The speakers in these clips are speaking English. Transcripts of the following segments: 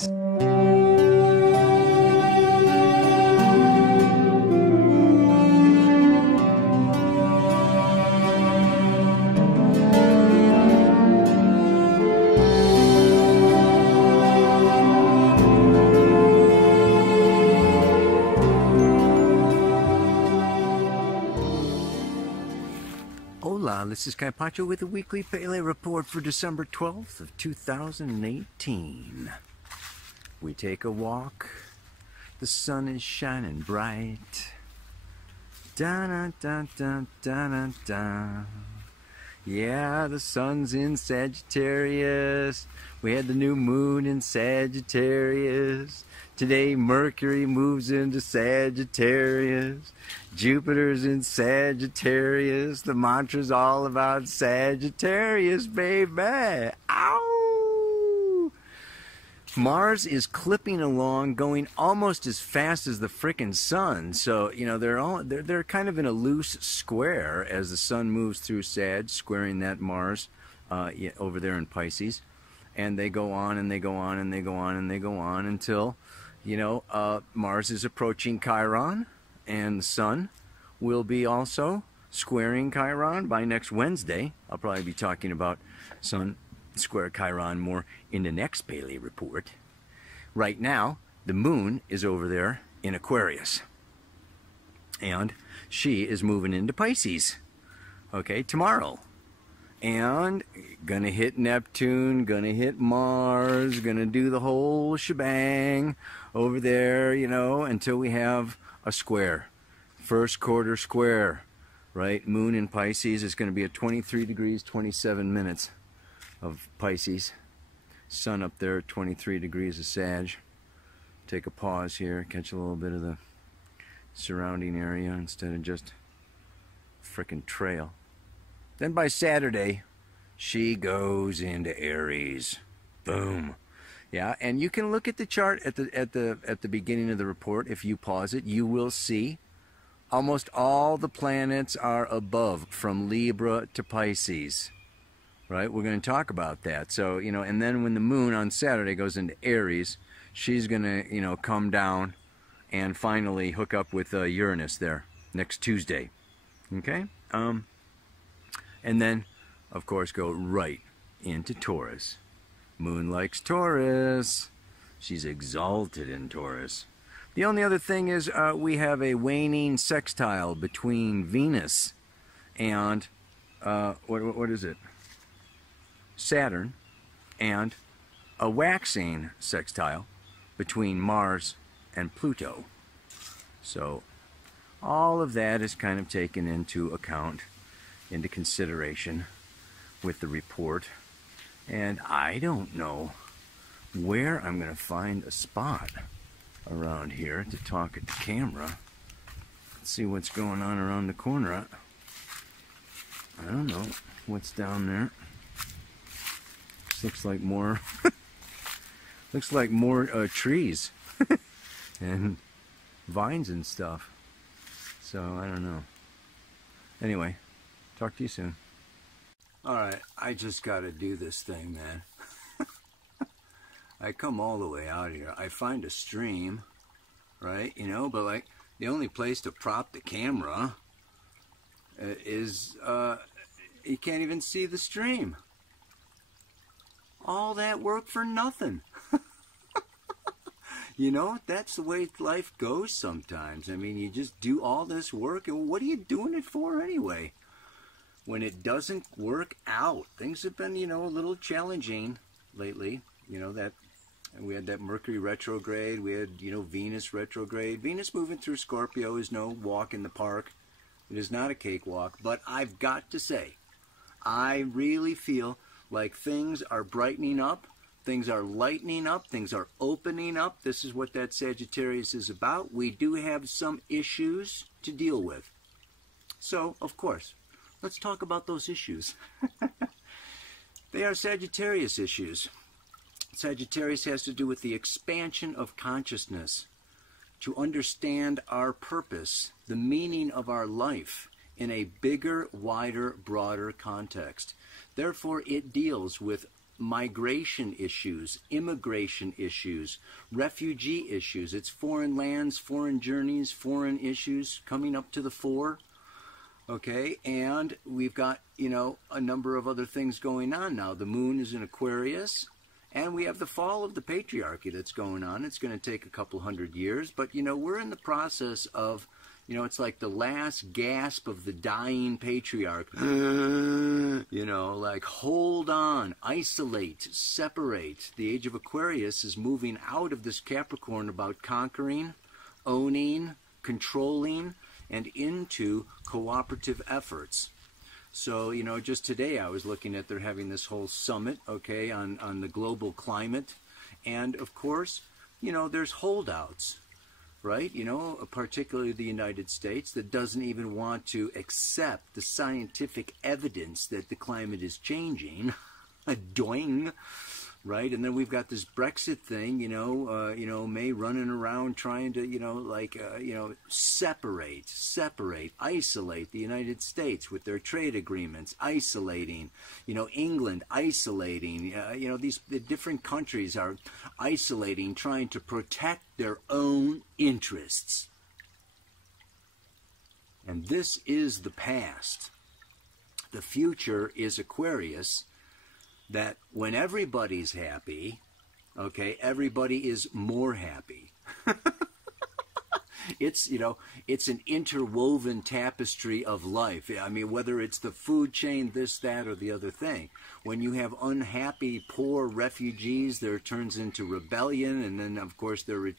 Hola, this is Carpaccio with a weekly Pele report for December 12th of 2018. We take a walk. The sun is shining bright. Da-da-da-da-da-da-da. Yeah, the sun's in Sagittarius. We had the new moon in Sagittarius. Today Mercury moves into Sagittarius. Jupiter's in Sagittarius. The mantra's all about Sagittarius, baby. Ow! Mars is clipping along, going almost as fast as the frickin' sun. So, you know, they're kind of in a loose square as the sun moves through Sag, squaring that Mars over there in Pisces. And they go on and they go on and they go on and they go on until, you know, Mars is approaching Chiron, and the sun will be also squaring Chiron by next Wednesday. I'll probably be talking about sun square Chiron more in the next Pele report. Right now, the moon is over there in Aquarius, and she is moving into Pisces, okay, tomorrow. And gonna hit Neptune, gonna hit Mars, gonna do the whole shebang over there, you know, until we have a square. First quarter square, right? Moon in Pisces is gonna be at 23 degrees, 27 minutes of Pisces. Sun up there at 23 degrees of Sag. Take a pause here, catch a little bit of the surrounding area instead of just frickin' trail. Then by Saturday, she goes into Aries. Boom. Yeah, and you can look at the chart at the beginning of the report. If you pause it, you will see almost all the planets are above from Libra to Pisces. Right? We're going to talk about that. So, you know, and then when the moon on Saturday goes into Aries, she's going to, you know, come down and finally hook up with Uranus there next Tuesday. Okay? And then, of course, go right into Taurus. Moon likes Taurus. She's exalted in Taurus. The only other thing is we have a waning sextile between Venus and, what is it? Saturn, and a waxing sextile between Mars and Pluto. So all of that is kind of taken into account, into consideration with the report. And I don't know where I'm going to find a spot around here to talk at the camera. Let's see what's going on around the corner. I don't know what's down there. This looks like more looks like more trees and vines and stuff. So I don't know. Anyway, talk to you soon. Alright, I just gotta do this thing, man. I come all the way out here. I find a stream, right? You know, but like the only place to prop the camera is you can't even see the stream. All that work for nothing. You know, that's the way life goes sometimes. I mean, you just do all this work, and what are you doing it for anyway? When it doesn't work out. Things have been, you know, a little challenging lately. You know, that we had that Mercury retrograde. We had, you know, Venus retrograde. Venus moving through Scorpio is no walk in the park. It is not a cakewalk. But I've got to say, I really feel like things are brightening up. Things are lightening up. Things are opening up. This is what that Sagittarius is about. We do have some issues to deal with. So, of course, let's talk about those issues. They are Sagittarius issues. Sagittarius has to do with the expansion of consciousness, to understand our purpose, the meaning of our life in a bigger, wider, broader context. Therefore, it deals with migration issues, immigration issues, refugee issues. It's foreign lands, foreign journeys, foreign issues coming up to the fore. Okay, and we've got, a number of other things going on now. The moon is in Aquarius, and we have the fall of the patriarchy that's going on. It's going to take a couple hundred years, but, we're in the process of, it's like the last gasp of the dying patriarch. Like hold on, isolate, separate. The age of Aquarius is moving out of this Capricorn about conquering, owning, controlling, and into cooperative efforts. So, just today I was looking at they're having this whole summit, okay, on the global climate. And, of course, there's holdouts, right? Particularly the United States that doesn't even want to accept the scientific evidence that the climate is changing. A doing. Right, and then we've got this Brexit thing, May running around trying to, separate, isolate the United States with their trade agreements, isolating, England isolating, the different countries are isolating, trying to protect their own interests. And this is the past. The future is Aquarius. That when everybody's happy, okay, everybody is more happy. It's, it's an interwoven tapestry of life. I mean, whether it's the food chain, this, that, or the other thing. When you have unhappy, poor refugees, there turns into rebellion, and then, of course, then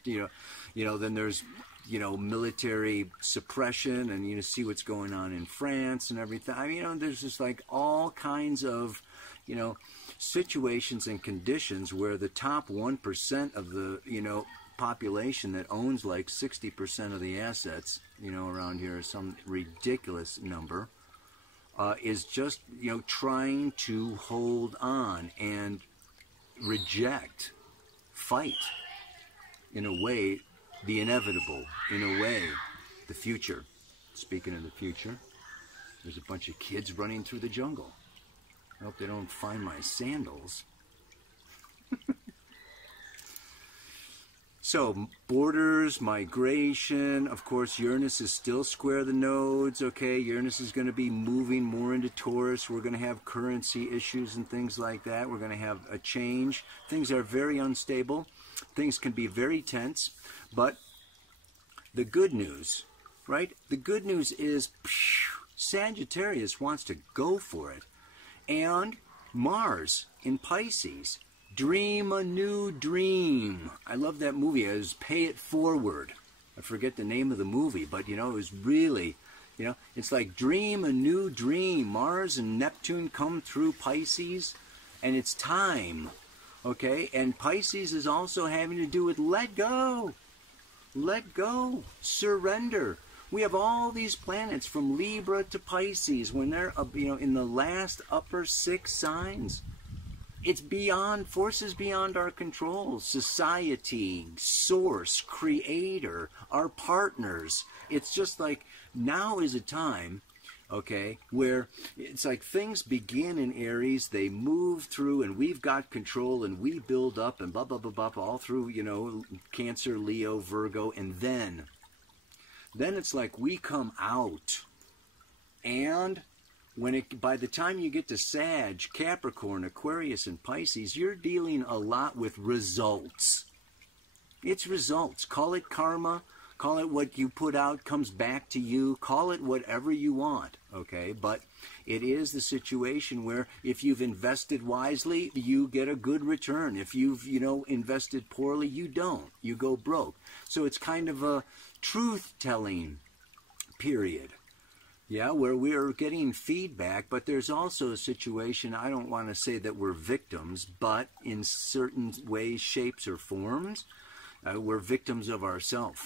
there's, military suppression, and you see what's going on in France and everything. I mean, there's just like all kinds of, situations and conditions where the top 1% of the, population that owns like 60% of the assets, around here, some ridiculous number, is just, trying to hold on and reject, fight, in a way, the inevitable, in a way, the future. Speaking of the future, there's a bunch of kids running through the jungle. I hope they don't find my sandals. So, borders, migration, of course, Uranus is still square the nodes, okay? Uranus is going to be moving more into Taurus. We're going to have currency issues and things like that. We're going to have a change. Things are very unstable. Things can be very tense. But the good news, right? The good news is Sagittarius wants to go for it. And Mars in Pisces, dream a new dream. I love that movie. It was Pay It Forward. I forget the name of the movie, but it was really, it's like dream a new dream. Mars and Neptune come through Pisces, and it's time, okay? And Pisces is also having to do with let go, surrender. We have all these planets from Libra to Pisces when they're, in the last upper 6 signs. It's beyond, forces beyond our control. Society, source, creator, our partners. It's just like now is a time, okay, where it's like things begin in Aries, they move through, and we've got control, and we build up, and blah, blah, blah, blah, all through, Cancer, Leo, Virgo, and then it's like we come out, and by the time you get to Sag, Capricorn, Aquarius, and Pisces, you're dealing a lot with results. It's results. Call it karma. Call it what you put out comes back to you. Call it whatever you want, okay? But it is the situation where if you've invested wisely, you get a good return. If you've, invested poorly, you don't. You go broke. So it's kind of a truth-telling period. Yeah, where we're getting feedback, but there's also a situation, I don't want to say that we're victims, but in certain ways, shapes, or forms, we're victims of ourselves.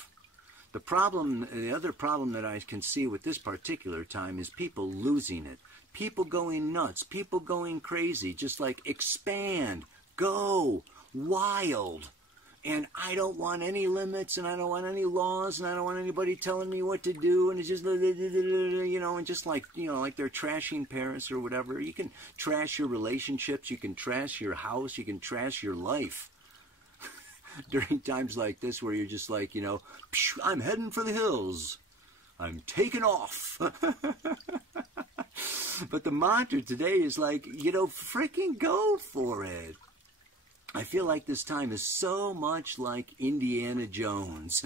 The other problem that I can see with this particular time is people losing it. People going nuts, people going crazy, just like expand, go, wild. And I don't want any limits, and I don't want any laws, and I don't want anybody telling me what to do, and it's just, you know, and just like, you know, like they're trashing parents or whatever. You can trash your relationships, you can trash your house, you can trash your life during times like this where you're just like, you know, I'm heading for the hills. I'm taking off. But the mantra today is like, you know, freaking go for it. I feel like this time is so much like Indiana Jones.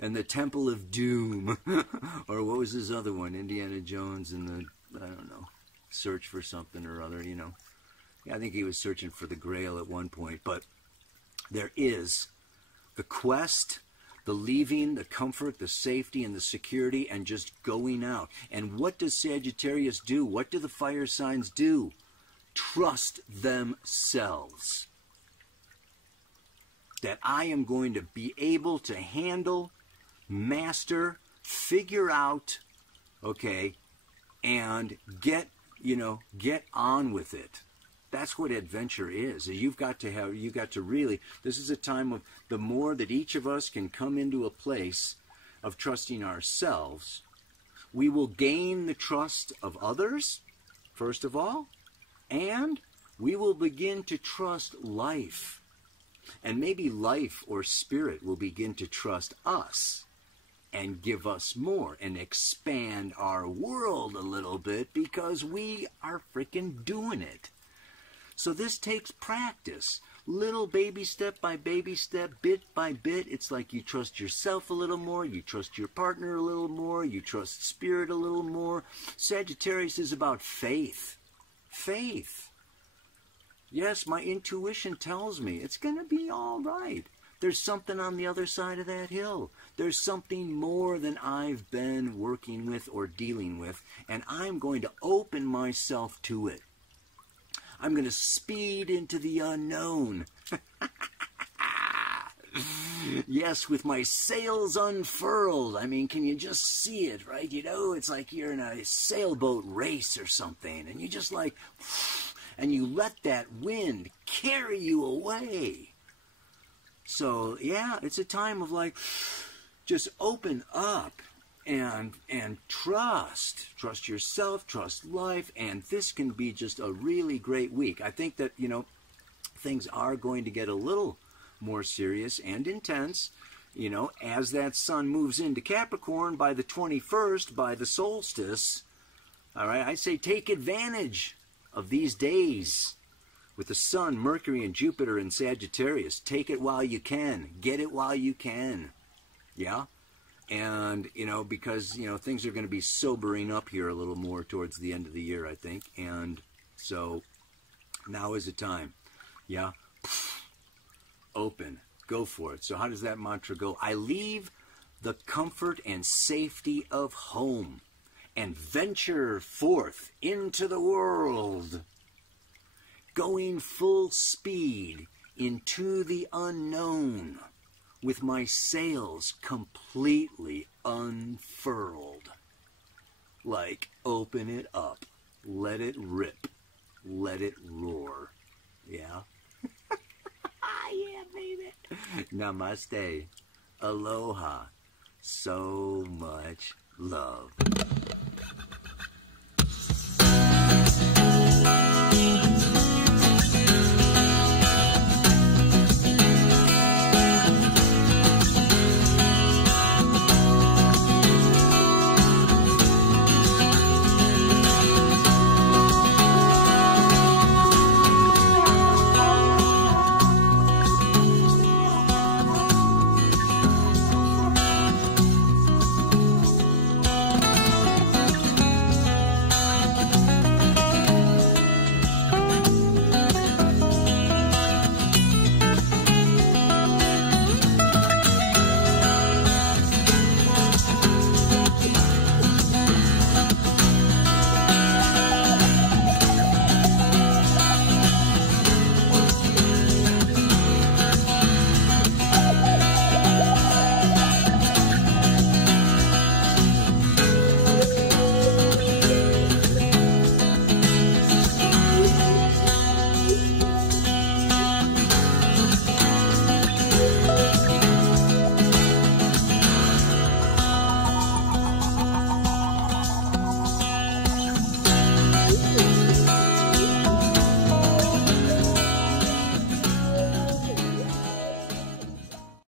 And the Temple of Doom. Or what was his other one? Indiana Jones and the, I don't know, search for something or other, you know. Yeah, I think he was searching for the Grail at one point. But there is the quest, the leaving, the comfort, the safety, and the security, and just going out. And what does Sagittarius do? What do the fire signs do? Trust themselves. That I am going to be able to handle, master, figure out, okay, and get on with it. That's what adventure is. You've got to really, this is a time of, the more that each of us can come into a place of trusting ourselves, we will gain the trust of others, first of all, and we will begin to trust life. And maybe life or spirit will begin to trust us and give us more and expand our world a little bit because we are freaking doing it. So this takes practice. Little baby step by baby step, bit by bit. It's like you trust yourself a little more, you trust your partner a little more, you trust spirit a little more. Sagittarius is about faith. Faith. Yes, my intuition tells me it's going to be all right. There's something on the other side of that hill. There's something more than I've been working with or dealing with, and I'm going to open myself to it. I'm going to speed into the unknown. Yes, with my sails unfurled. I mean, can you just see it, right? You know, it's like you're in a sailboat race or something, and you just like, and you let that wind carry you away. So, yeah, it's a time of like, just open up and trust. Trust yourself, trust life, and this can be just a really great week. I think that, you know, things are going to get a little more serious and intense, you know, as that sun moves into Capricorn by the 21st, by the solstice. All right, I say take advantage of these days with the sun, Mercury, and Jupiter in Sagittarius. Take it while you can. Get it while you can. Yeah? And, you know, because, you know, things are going to be sobering up here a little more towards the end of the year, I think. And so now is the time. Yeah? Open. Go for it. So how does that mantra go? I leave the comfort and safety of home and venture forth into the world, going full speed into the unknown with my sails completely unfurled. Like, open it up, let it rip, let it roar. Yeah? Yeah, baby. Namaste. Aloha. So much love.